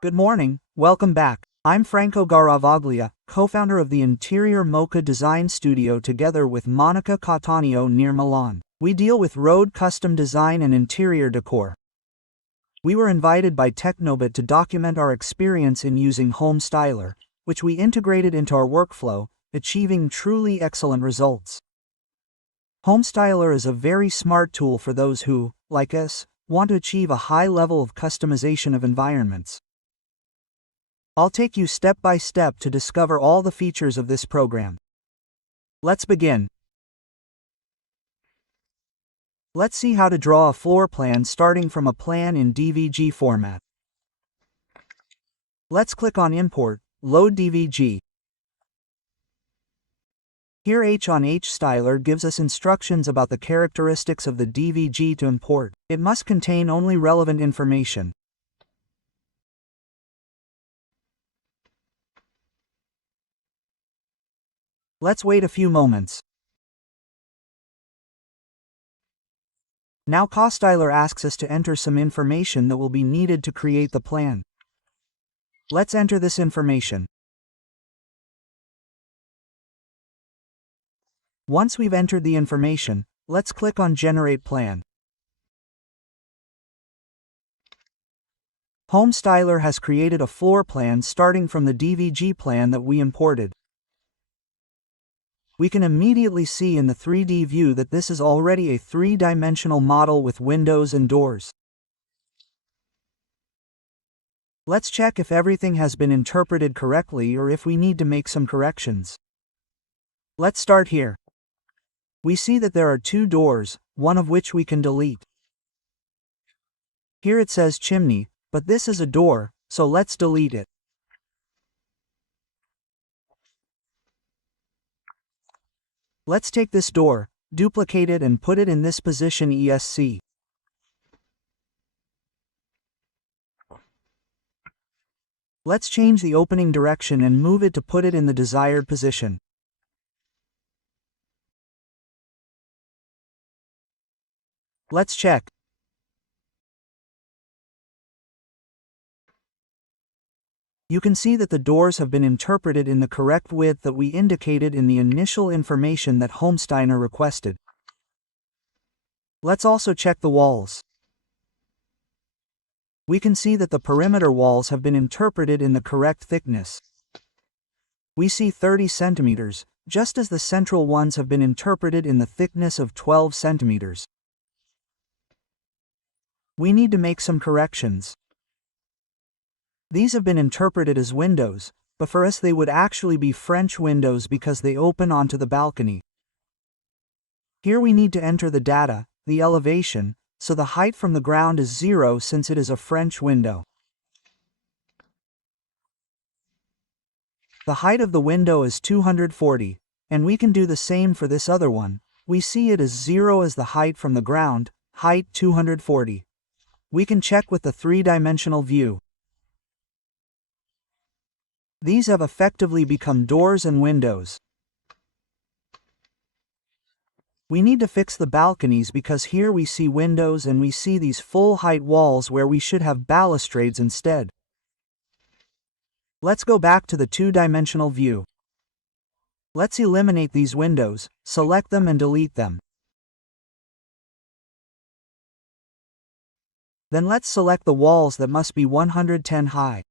Good morning, welcome back. I'm Franco Garavaglia, co-founder of the Interior Mocha Design Studio together with Monica Cattaneo near Milan. We deal with road custom design and interior decor. We were invited by Technobit to document our experience in using HomeStyler, which we integrated into our workflow, achieving truly excellent results. HomeStyler is a very smart tool for those who, like us, want to achieve a high level of customization of environments. I'll take you step by step to discover all the features of this program. Let's begin. Let's see how to draw a floor plan starting from a plan in DVG format. Let's click on Import, Load DVG. Here HonHStyler gives us instructions about the characteristics of the DVG to import. It must contain only relevant information. Let's wait a few moments. Now HomeStyler asks us to enter some information that will be needed to create the plan. Let's enter this information. Once we've entered the information, let's click on Generate Plan. HomeStyler has created a floor plan starting from the DVG plan that we imported. We can immediately see in the 3D view that this is already a three-dimensional model with windows and doors. Let's check if everything has been interpreted correctly or if we need to make some corrections. Let's start here. We see that there are two doors, one of which we can delete. Here it says chimney, but this is a door, so let's delete it. Let's take this door, duplicate it and put it in this position ESC. Let's change the opening direction and move it to put it in the desired position. Let's check. You can see that the doors have been interpreted in the correct width that we indicated in the initial information that HomeStyler requested. Let's also check the walls. We can see that the perimeter walls have been interpreted in the correct thickness. We see 30 centimeters, just as the central ones have been interpreted in the thickness of 12 centimeters. We need to make some corrections. These have been interpreted as windows, but for us they would actually be French windows because they open onto the balcony. Here we need to enter the data, the elevation, so the height from the ground is 0 since it is a French window. The height of the window is 240, and we can do the same for this other one. We see it as 0 as the height from the ground, height 240. We can check with the three-dimensional view. These have effectively become doors and windows. We need to fix the balconies because here we see windows and we see these full-height walls where we should have balustrades instead. Let's go back to the two-dimensional view. Let's eliminate these windows, select them and delete them. Then let's select the walls that must be 110 high.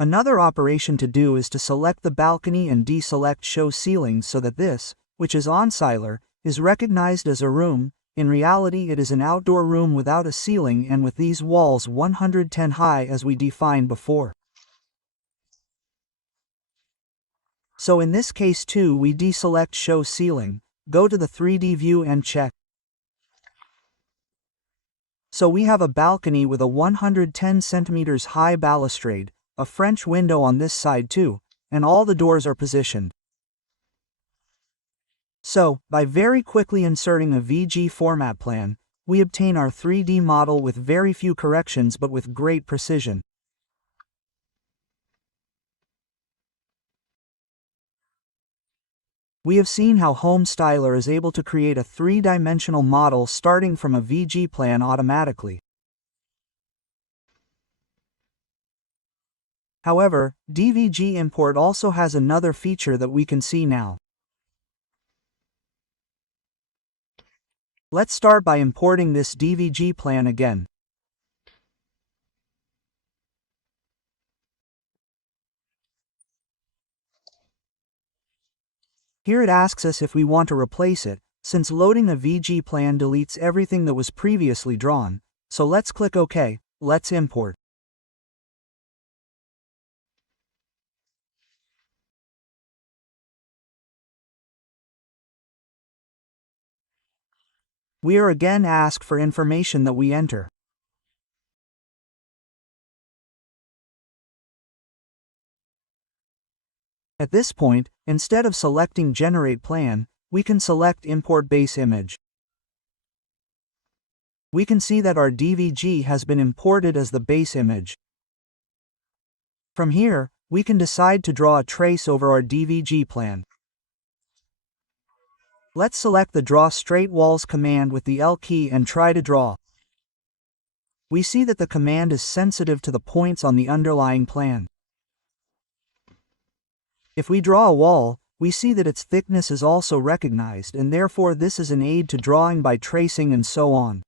Another operation to do is to select the balcony and deselect Show Ceilings so that this, which is HomeStyler, is recognized as a room. In reality it is an outdoor room without a ceiling and with these walls 110 high as we defined before. So in this case too we deselect Show Ceiling, go to the 3D view and check. So we have a balcony with a 110 centimeters high balustrade, a French window on this side too, and all the doors are positioned. So, by very quickly inserting a VG format plan, we obtain our 3D model with very few corrections but with great precision. We have seen how HomeStyler is able to create a three-dimensional model starting from a VG plan automatically. However, DVG Import also has another feature that we can see now. Let's start by importing this DVG plan again. Here it asks us if we want to replace it, since loading the VG plan deletes everything that was previously drawn, so let's click OK. Let's import. We are again asked for information that we enter. At this point, instead of selecting Generate Plan, we can select Import Base Image. We can see that our DVG has been imported as the base image. From here, we can decide to draw a trace over our DVG plan. Let's select the Draw Straight Walls command with the L key and try to draw. We see that the command is sensitive to the points on the underlying plan. If we draw a wall, we see that its thickness is also recognized, and therefore this is an aid to drawing by tracing and so on.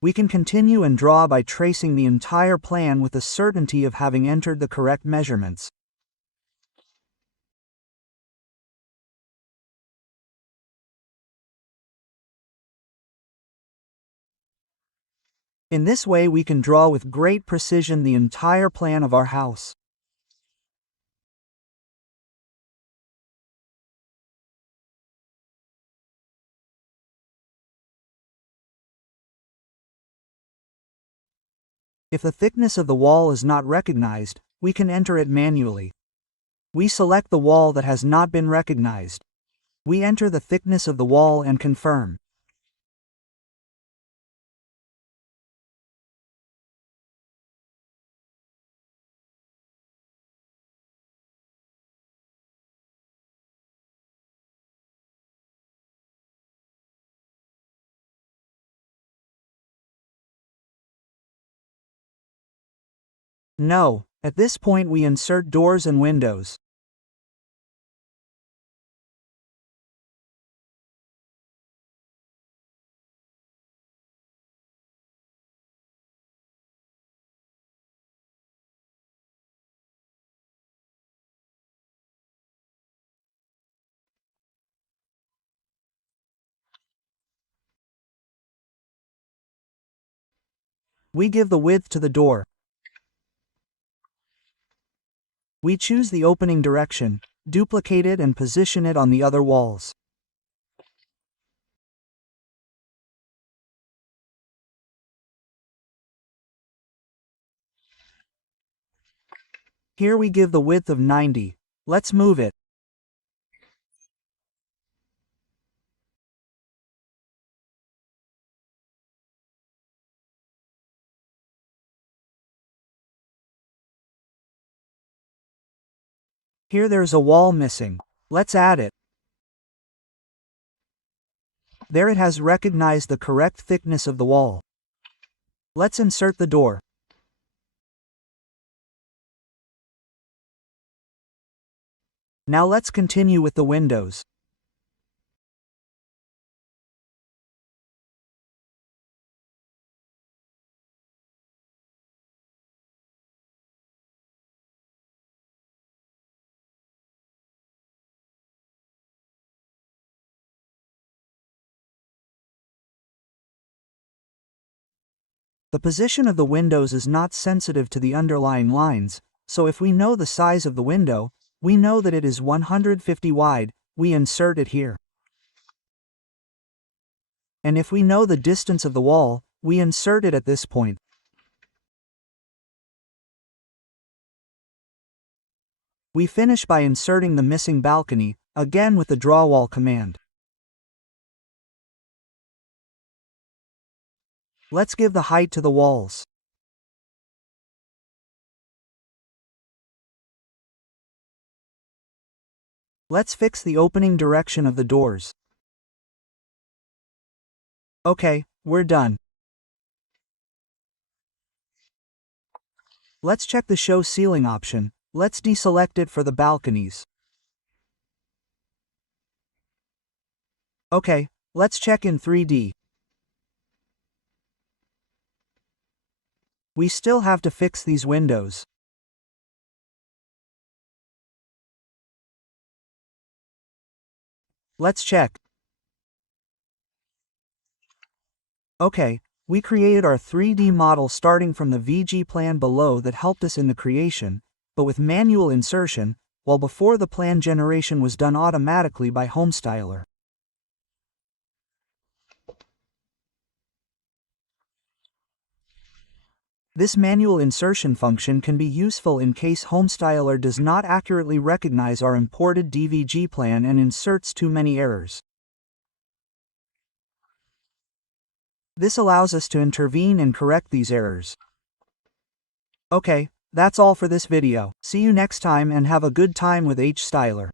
We can continue and draw by tracing the entire plan with the certainty of having entered the correct measurements. In this way we can draw with great precision the entire plan of our house. If the thickness of the wall is not recognized, we can enter it manually. We select the wall that has not been recognized. We enter the thickness of the wall and confirm. No, at this point we insert doors and windows. We give the width to the door. We choose the opening direction, duplicate it and position it on the other walls. Here we give the width of 90. Let's move it. Here there's a wall missing. Let's add it. There it has recognized the correct thickness of the wall. Let's insert the door. Now let's continue with the windows. The position of the windows is not sensitive to the underlying lines, so if we know the size of the window, we know that it is 150 wide, we insert it here. And if we know the distance of the wall, we insert it at this point. We finish by inserting the missing balcony, again with the Draw Wall command. Let's give the height to the walls. Let's fix the opening direction of the doors. Okay, we're done. Let's check the show ceiling option. Let's deselect it for the balconies. Okay, let's check in 3D. We still have to fix these windows. Let's check. Okay, we created our 3D model starting from the VG plan below that helped us in the creation, but with manual insertion, while before the plan generation was done automatically by Homestyler. This manual insertion function can be useful in case Homestyler does not accurately recognize our imported DVG plan and inserts too many errors. This allows us to intervene and correct these errors. Okay, that's all for this video. See you next time and have a good time with H-Styler.